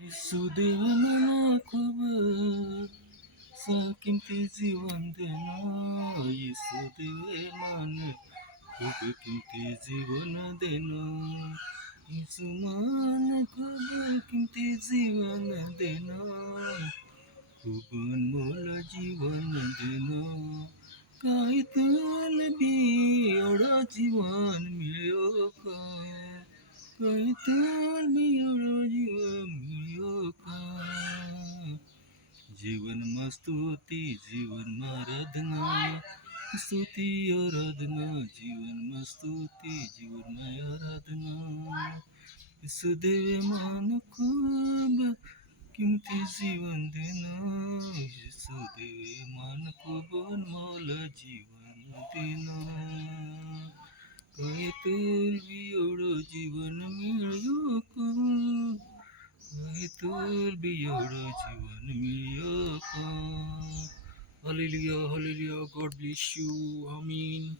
येशूदेव मला खूप किमती जीवन देणं. येशूदेव मला खूप किमती जीवन देणं. येशू मला खूप किमती जीवन देणं. खूप अनमोल जीवन देणं. काय तुल बी एवढं जीवन मिळो का? काय तुल बी एवढं जीवन मिळो का? जीवन मा स्तुती, जीवन मा आराधना, स्तुती आराधना. जीवन मा स्तुती, जीवन मा आराधना. येशूदेव मान खूप किमती जीवन देणं. येशूदेव मान खूप अनमोल जीवन देणं. काय तुल बी एवढं जीवन मिळो का? काय तुल बी एवढं जीवन मिळो का? Hallelujah, hallelujah. God bless you. आमीन.